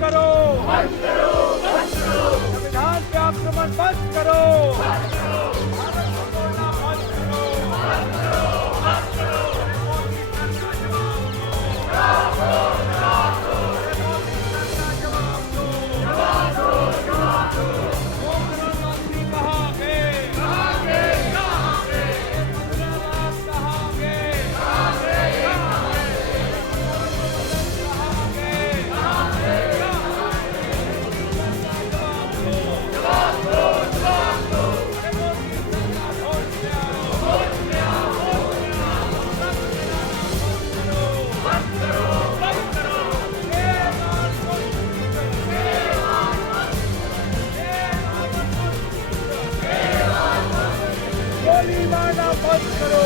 करो, संविधान पे आक्रमण बंद करो, भारत को तोड़ना बंद करो, मोदी सरकार जवाब दो, नौकरी कहाँ गए, गोली मारना बंद करो,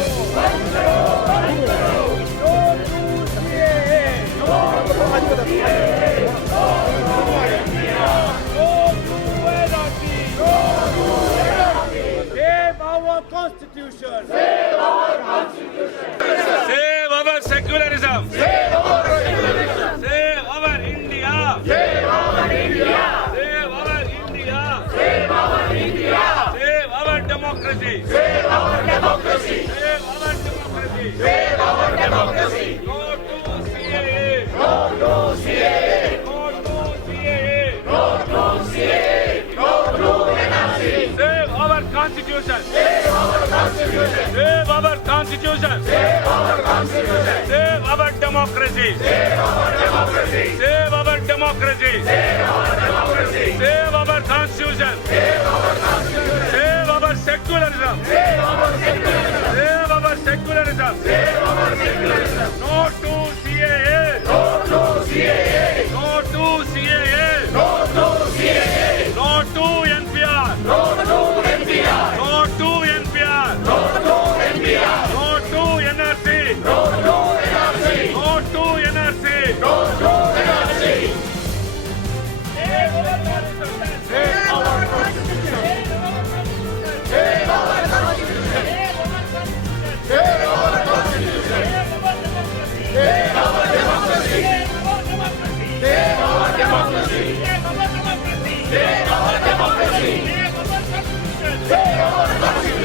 no to CAA, no to NRC, save our constitution, save our secularism, save our India, save our India, save our democracy, save our democracy, no to CAA, no to CAA, no to NRC, save our constitution, save our constitution, save our constitution, save our constitution, save our democracy, save our democracy, save our democracy, save our democracy, save our constitution, save our constitution, save our secularism, save our secularism, save our secularism, save our secularism, no to CAA, no to CAA, no to CAA, no to CAA, no to NPR, no to NPR, no to NPR, no to NPR, no to NRC, no to NRC, no to NRC, no to NRC. Save our constitution, save our constitution, save our constitution, save our constitution, save our democracy, save our democracy, save our democracy, save our democracy, save our constitution,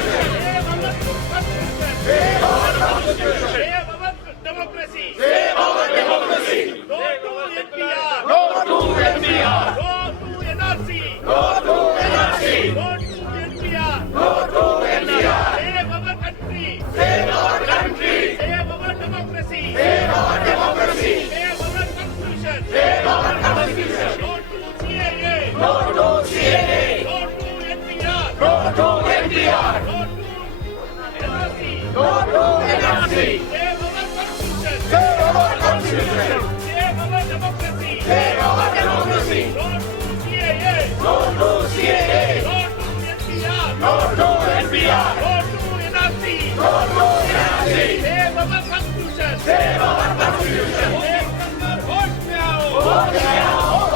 save our constitution, save our democracy, save our democracy, no to NPR, no to NPR, no to NRC, no to NRC, no to NPR, no to NPR, save our country, save our country, save our democracy, save our democracy, save our constitution, save our constitution, no to CAA, no to CAA, no to NPR, no to NPR, no to NRC, no to NRC, save our constitution, save our constitution, save our democracy, save our democracy, no to CAA, no to CAA, no to NPR, no to NPR, no to NRC, no to NRC, save our constitution, save our constitution, vote now, vote now.